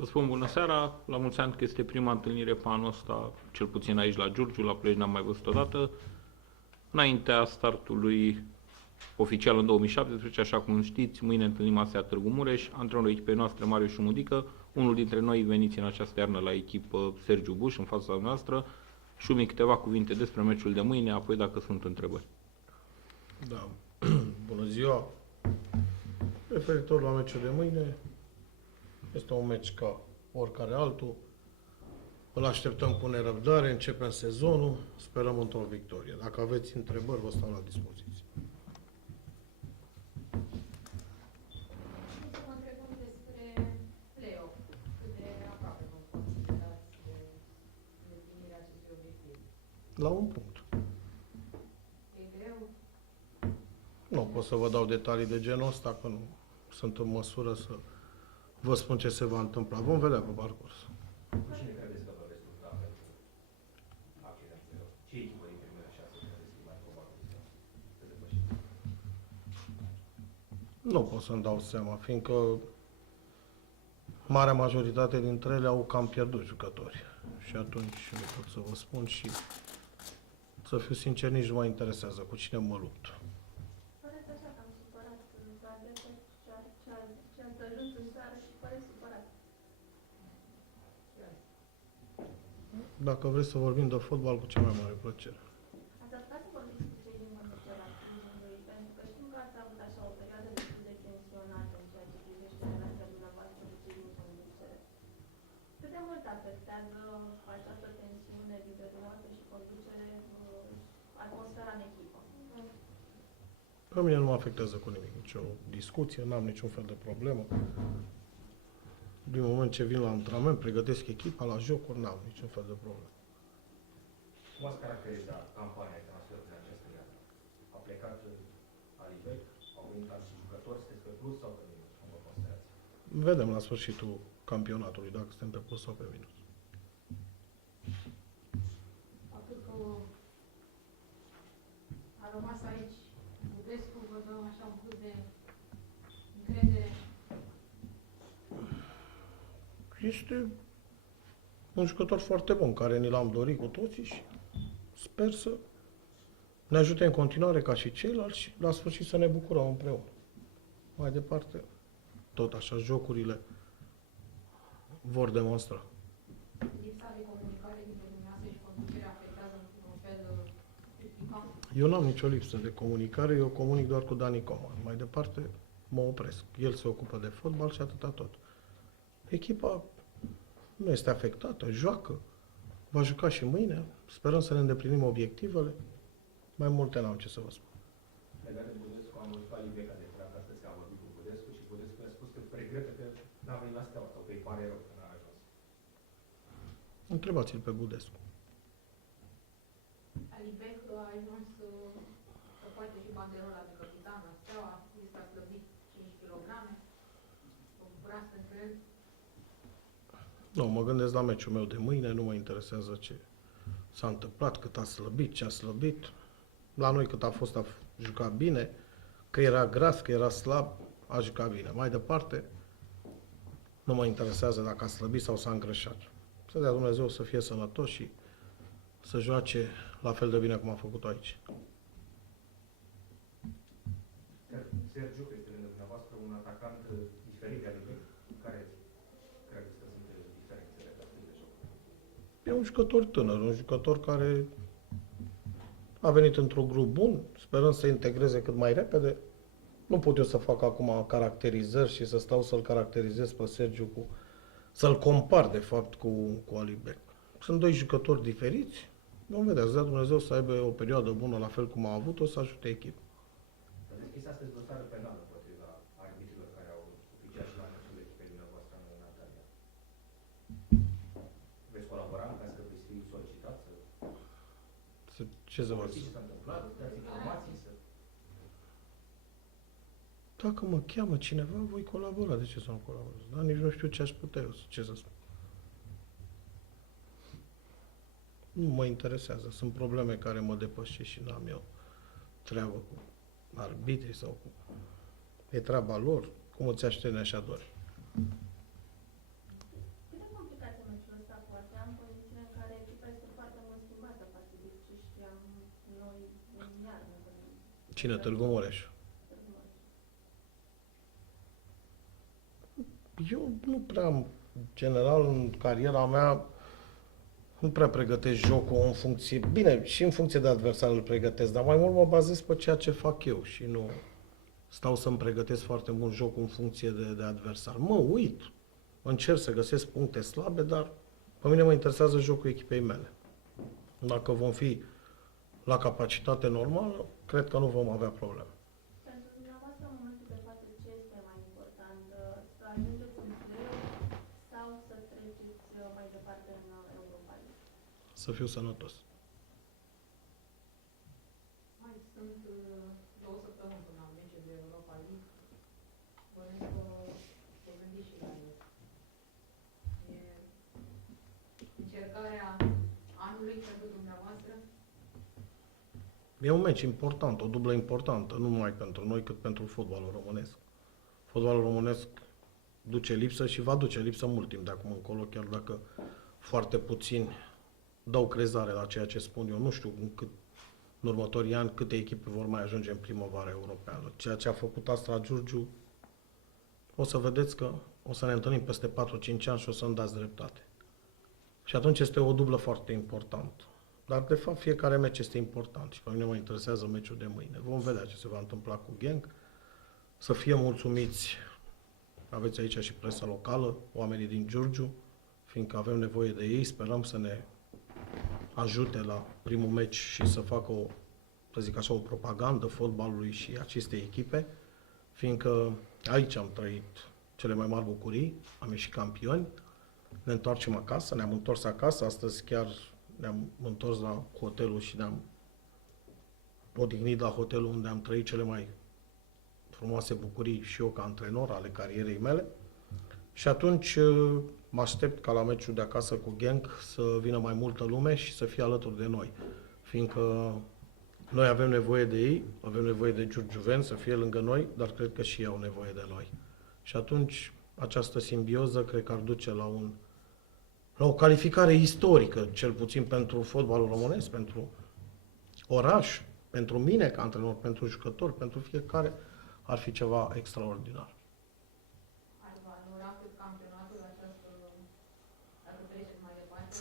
Vă spun bună seara, la mulți ani că este prima întâlnire pe anul ăsta, cel puțin aici la Giurgiu, la Ploiești n-am mai văzut odată. Înaintea startului oficial în 2017, așa cum știți, mâine întâlnim ASEA Târgu Mureș, antrenorul echipei noastre, Marius Șumudică, unul dintre noi veniți în această iarnă la echipă, Sergiu Buș, în fața noastră. Șumi, câteva cuvinte despre meciul de mâine, apoi dacă sunt întrebări. Da, bună ziua! Referitor la meciul de mâine, este un meci ca oricare altul. Îl așteptăm cu nerăbdare, începem sezonul, sperăm într-o victorie. Dacă aveți întrebări, vă stau la dispoziție. Să mă întrebăm despre play-off. Cât de aproape vă considerați de îndeplinirea acestui obiectiv? La un punct. E greu? Nu pot să vă dau detalii de genul ăsta, că nu sunt în măsură să vă spun ce se va întâmpla. Vom vedea pe parcurs. Cu cine credeți că vă veți lupta pentru accesul în play-off? Ce echipă din primele 6 credeți că e mai probabil să depășiți? Nu pot să-mi dau seama, fiindcă marea majoritate dintre ele au cam pierdut jucători. Și atunci nu pot să vă spun și, să fiu sincer, nici nu mă interesează cu cine mă lupt. Păreți așa că am supărat ce ați ajuns în seară și păreți supărat. Dacă vreți să vorbim de fotbal, cu cea mai mare plăcere. Ați apucat să vorbiți cu cei din conducerea clubului, pentru că știm că ați avut așa o perioadă destul de tensionată în ceea ce privește relația dumneavoastră cu cei din conducere. Cât de mult afectează această tensiune dintre dumneavoastră și conducere atmosfera în echipă? Pe mine nu mă afectează cu nimic, nicio discuție, n-am niciun fel de problemă. Din moment ce vin la antrenament, pregătesc echipa, la jocuri, n-am niciun fel de problemă. Cum ați caracterizat campania de transfer din această iarnă? A plecat Alibec, au venit alți jucători, sunteți pe plus sau pe minus? Cum vă considerați? Vedem la sfârșitul campionatului dacă suntem pe plus sau pe minus. Faptul că a rămas aici Budescu, vă dă așa un plus de încredere. Este un jucător foarte bun, care ni l-am dorit cu toții și sper să ne ajute în continuare ca și ceilalți și la sfârșit să ne bucurăm împreună. Mai departe, tot așa, jocurile vor demonstra. Lipsa de comunicare dintre dumneavoastră și conducerea afectează în fel echipa. Eu n-am nicio lipsă de comunicare, eu comunic doar cu Dani Coman. Mai departe, mă opresc. El se ocupă de fotbal și atâta tot. Echipa nu este afectată, joacă, va juca și mâine, sperăm să ne îndeplinim obiectivele. Mai multe n-am ce să vă spun. Legat de Budescu, am văzut Alibec de treabă astăzi că a vorbit cu Budescu și Budescu a spus că regretă că n-a venit la Steaua sau că îi pare rău că n-a ajuns. Întrebați-l pe Budescu. Alibec a ajuns să poate și banderola de capitan la Steaua, este a slăbit 5 kg. Vă bucurați pentru el? Nu, mă gândesc la meciul meu de mâine, nu mă interesează ce s-a întâmplat, cât a slăbit, ce a slăbit. La noi cât a fost, a jucat bine, că era gras, că era slab, a jucat bine. Mai departe, nu mă interesează dacă a slăbit sau s-a îngrășat. Să dea Dumnezeu să fie sănătos și să joace la fel de bine cum a făcut aici. Sergiu, că este lângă dumneavoastră un atacant diferit de Alibec. Care credeți că sunt diferențele de stil de joc? E un jucător tânăr, un jucător care a venit într-un grup bun, sperăm să se integreze cât mai repede. Nu pot eu să fac acum caracterizări și să stau să-l caracterizez pe Sergiu să-l compar, de fapt, cu Alibec. Sunt doi jucători diferiți. Vom vedea, să dea Dumnezeu să aibă o perioadă bună, la fel cum a avut-o, să ajute echipa. S-a deschis astăzi dosarul penal împotriva arbitrilor care au oficiat și la meciul echipei dumneavoastră în Natalia. Veți colabora în caz că veți fi solicitat să Ce să vă știți ce s-a întâmplat, să dați informații, să... Dacă mă cheamă cineva, voi colabora. De ce să nu colaborez? Dar nici nu știu ce aș putea eu, ce să spun. Nu mă interesează. Sunt probleme care mă depășesc și n-am eu treabă cu arbitrii sau cu... E treaba lor. Cum îți aștepți așa doar. Cine? Târgu Mureș. Târgu Mureș. Eu nu prea, în general, în cariera mea, nu prea pregătesc jocul în funcție, bine, și în funcție de adversar îl pregătesc, dar mai mult mă bazez pe ceea ce fac eu și nu stau să-mi pregătesc foarte mult jocul în funcție de adversar. Mă uit, încerc să găsesc puncte slabe, dar pe mine mă interesează jocul echipei mele. Dacă vom fi la capacitate normală, cred că nu vom avea probleme. Pentru dumneavoastră, în momentul de față, ce este mai important? Să ajungeți în play sau să treceți mai departe în Europa League? Să fiu sănătos. Mai sunt 2 săptămâni până la meciul de Europa League. Bănuiesc că vă gândiți și la el. E încercarea anului pentru dumneavoastră. E un meci important, o dublă importantă, nu numai pentru noi, cât pentru fotbalul românesc. Fotbalul românesc duce lipsă și va duce lipsă mult timp de acum încolo, chiar dacă foarte puțini dau crezare la ceea ce spun eu. Nu știu în următorii ani câte echipe vor mai ajunge în primăvara europeană. Ceea ce a făcut Astra Giurgiu, o să vedeți că o să ne întâlnim peste 4-5 ani și o să-mi dați dreptate. Și atunci este o dublă foarte importantă. Dar, de fapt, fiecare meci este important și pe mine mă interesează meciul de mâine. Vom vedea ce se va întâmpla cu Genk. Să fie mulțumiți, aveți aici și presa locală, oamenii din Giurgiu, fiindcă avem nevoie de ei, sperăm să ne ajute la primul meci și să facă o, să zic așa, o propagandă fotbalului și acestei echipe, fiindcă aici am trăit cele mai mari bucurii, am ieșit campioni, ne întoarcem acasă, ne-am întors acasă, astăzi chiar ne-am întors la hotelul și ne-am odihnit la hotelul unde am trăit cele mai frumoase bucurii și eu ca antrenor ale carierei mele. Și atunci mă aștept ca la meciul de acasă cu Genk să vină mai multă lume și să fie alături de noi. Fiindcă noi avem nevoie de ei, avem nevoie de giurgiuveni să fie lângă noi, dar cred că și ei au nevoie de noi. Și atunci această simbioză cred că ar duce la o calificare istorică, cel puțin pentru fotbalul românesc, pentru oraș, pentru mine ca antrenor, pentru jucători, pentru fiecare, ar fi ceva extraordinar. Ar valora cât campionatul această, dacă treceți mai departe?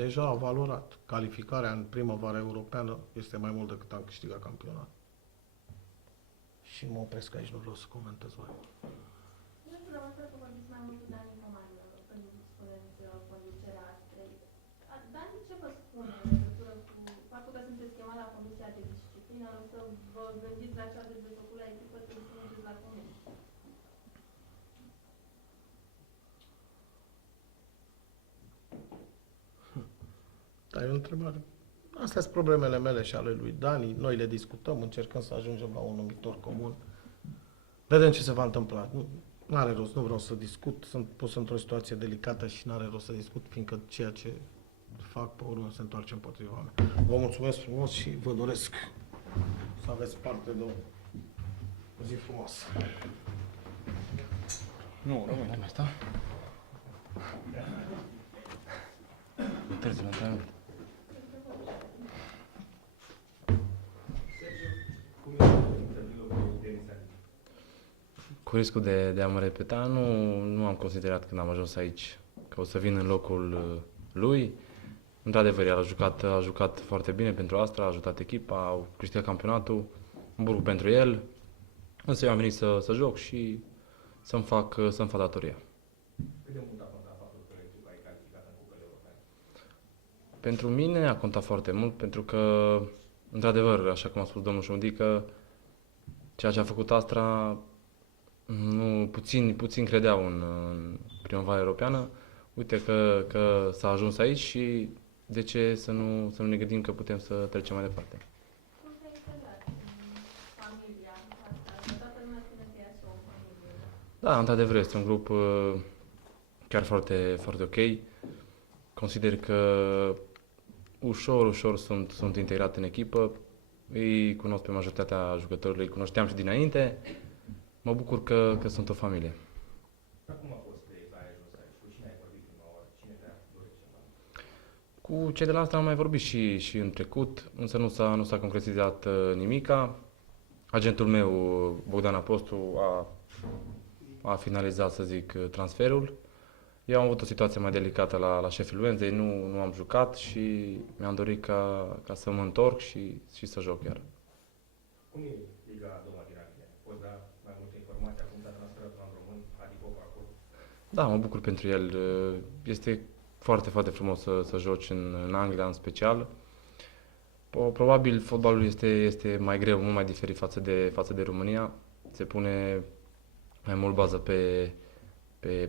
Deja a valorat. Calificarea în primăvara europeană este mai mult decât am câștigat campionat. Și mă opresc aici, nu vreau să comentez mai mult. Eu dumneavoastră că vorbiți mai mult cu Dani Coman când spuneți conducerea Astrei. Dani, ce vă spune în legătură cu faptul că sunteți chemat la Comisia de Disciplină, să vă gândiți la ce aveți de făcut la echipă, trebuie să mergeți la comisie? Dar e o întrebare. Astea sunt problemele mele și ale lui Dani. Noi le discutăm, încercăm să ajungem la un numitor comun. Vedem ce se va întâmpla. Nu are rost, nu vreau să discut. Sunt pus într-o situație delicată și nu are rost să discut, fiindcă ceea ce fac pe urmă se întoarce împotriva mea. Vă mulțumesc frumos și vă doresc să aveți parte de o zi frumoasă. Nu, rămâne mai asta. Târzi la antrenament. Cu riscul de a mă repeta, nu am considerat când am ajuns aici că o să vin în locul lui. Într-adevăr, el a jucat foarte bine pentru Astra, a ajutat echipa, au câștigat campionatul, mă bucur pentru el, însă eu am venit să joc și să-mi fac datoria. Cât de mult a contat faptul că echipa e calificată în cupele europene? Pentru mine a contat foarte mult, pentru că, într-adevăr, așa cum a spus domnul Șundică, ceea ce a făcut Astra, puțin credeau în primăvara europeană. Uite că s-a ajuns aici și de ce să nu ne gândim că putem să trecem mai departe. Cum te-ai integrat în familia asta? Că toată lumea spune că e așa o familie. Da, într-adevăr, este un grup chiar foarte, foarte ok. Consider că ușor sunt integrat în echipă. Îi cunosc pe majoritatea jucătorilor, îi cunoșteam și dinainte. Mă bucur că sunt o familie. Dar cum a fost că ai ajuns aici? Cu cine ai vorbit prima oară? Cine te-a dorit ceva? Cu cei de la Astra am mai vorbit și în trecut, însă nu s-a concretizat nimica. Agentul meu, Bogdan Apostu, a finalizat, să zic, transferul. Eu am avut o situație mai delicată la Sheffield Wednesday, nu am jucat și mi-am dorit ca să mă întorc și să joc iar. Cum e Liga a doua din Anglia? Poți da mai multe informații? Acum s-a transferat un român, Adipov, acolo. Da, mă bucur pentru el. Este foarte, foarte frumos să joci în Anglia în special. Probabil fotbalul este mai greu, mult mai diferit față de România. Se pune mai mult bază pe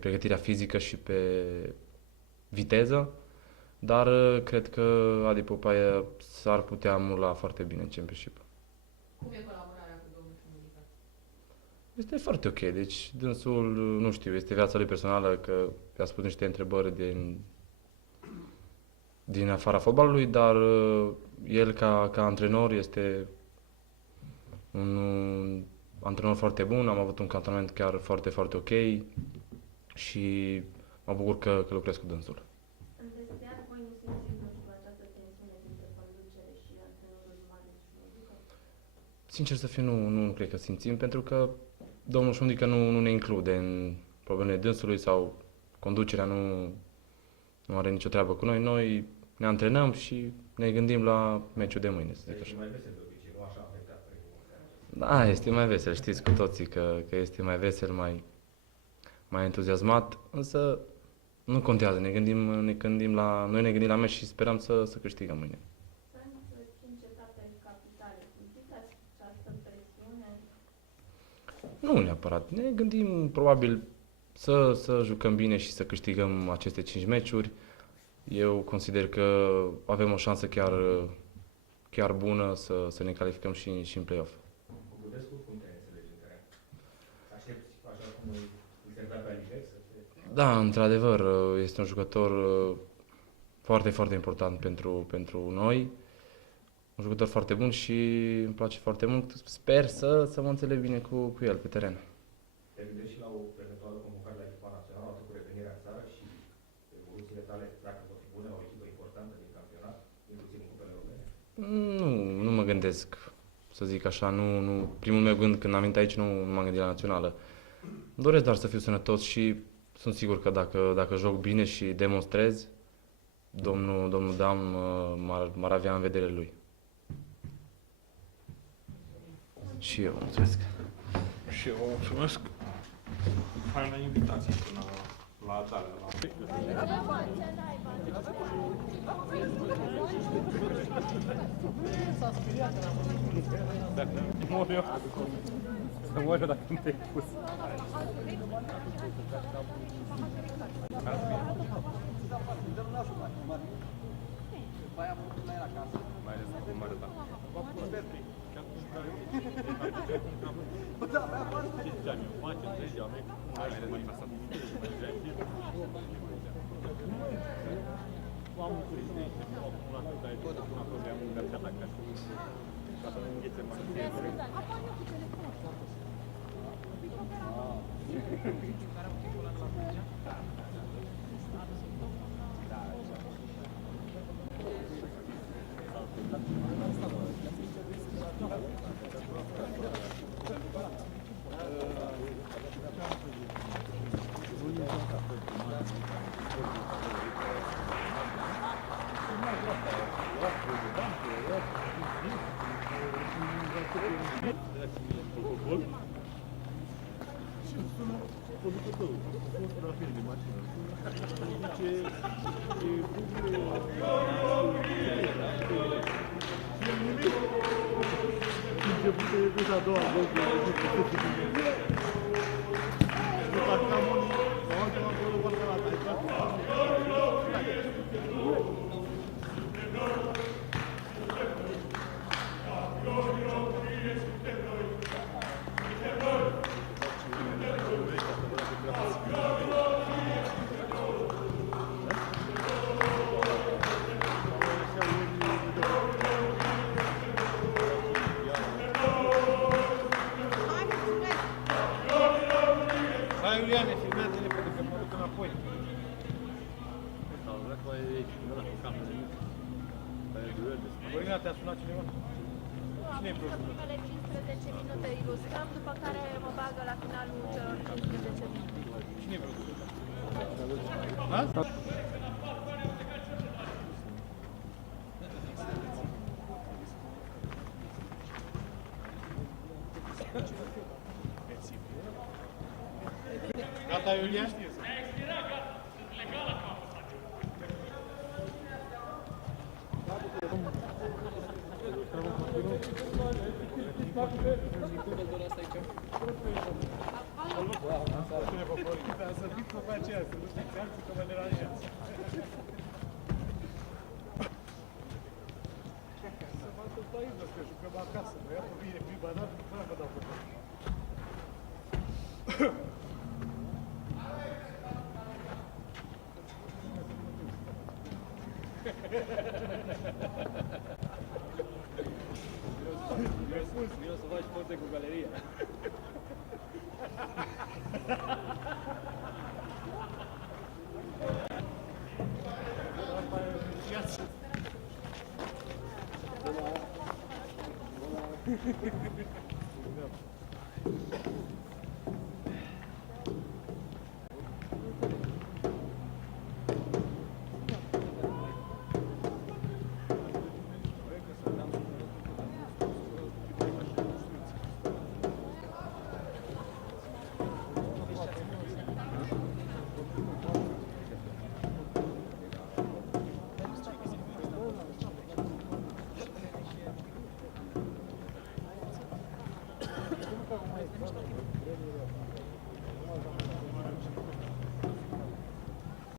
pregătirea fizică și pe viteză, dar cred că Adi Popaia s-ar putea mula foarte bine în Championship. Cum e colaborarea cu domnul Șumudică? Este foarte ok, deci dânsul, nu știu, este viața lui personală, că i-a spus niște întrebări din afara fotbalului, dar el ca antrenor este un antrenor foarte bun, am avut un cantonament chiar foarte, foarte ok și mă bucur că lucrez cu dânsul. În vestiar, voi nu simțiți, nu știu, această tensiune dintre conducere și antrenorul Marius Șumudică? Sincer să fiu, nu cred că simțim, pentru că domnul Șumudică nu ne include în problemele dânsului sau conducerea nu are nicio treabă cu noi. Noi ne antrenăm și ne gândim la meciul de mâine, să zic Deci așa. e mai vesel de obicei, nu așa afectat precum în seara aceasta. Da, este mai vesel, știți cu toții că este mai vesel, mai entuziasmat, însă nu contează, noi ne gândim la meci și sperăm să câștigăm mâine. Sunt 5 etape în capitale. Simțiți această presiune? Nu neapărat, ne gândim probabil să jucăm bine și să câștigăm aceste 5 meciuri. Eu consider că avem o șansă chiar bună să ne calificăm și în play-off. Cu Budescu, cum te înțelegi în teren? Aștepți, așa cum îi servea pe Alibek, să te... Da, într-adevăr, este un jucător foarte, foarte important pentru noi. Un jucător foarte bun și îmi place foarte mult. Sper să mă înțeleg bine cu el pe teren. Te gândești și la o eventuală convocare la echipa națională, atât cu revenirea în țară și evoluțiile tale, dacă vor fi bune, o echipă importantă din campionat, inclusiv în cupele europene? Nu mă gândesc, să zic așa, nu. Primul meu gând când am venit aici nu m-am gândit la națională. Îmi doresc doar să fiu sănătos și sunt sigur că dacă joc bine și demonstrez, domnul Dam m-ar avea în vedere lui. Și eu, mulțumesc. Și eu vă mulțumesc. Faină invitație până la țară. Mor eu. Să mor eu dacă nu te-ai pus. Mai ales cu Marta. Hai, Iuliane, filmează-le pentru că mă duc înapoi. Corina, te-a sunat cineva? Cine e profilul? Ultimele 15 minute stăm, după care mă bagă la finalul celor 15 minute. Gata, Iulia?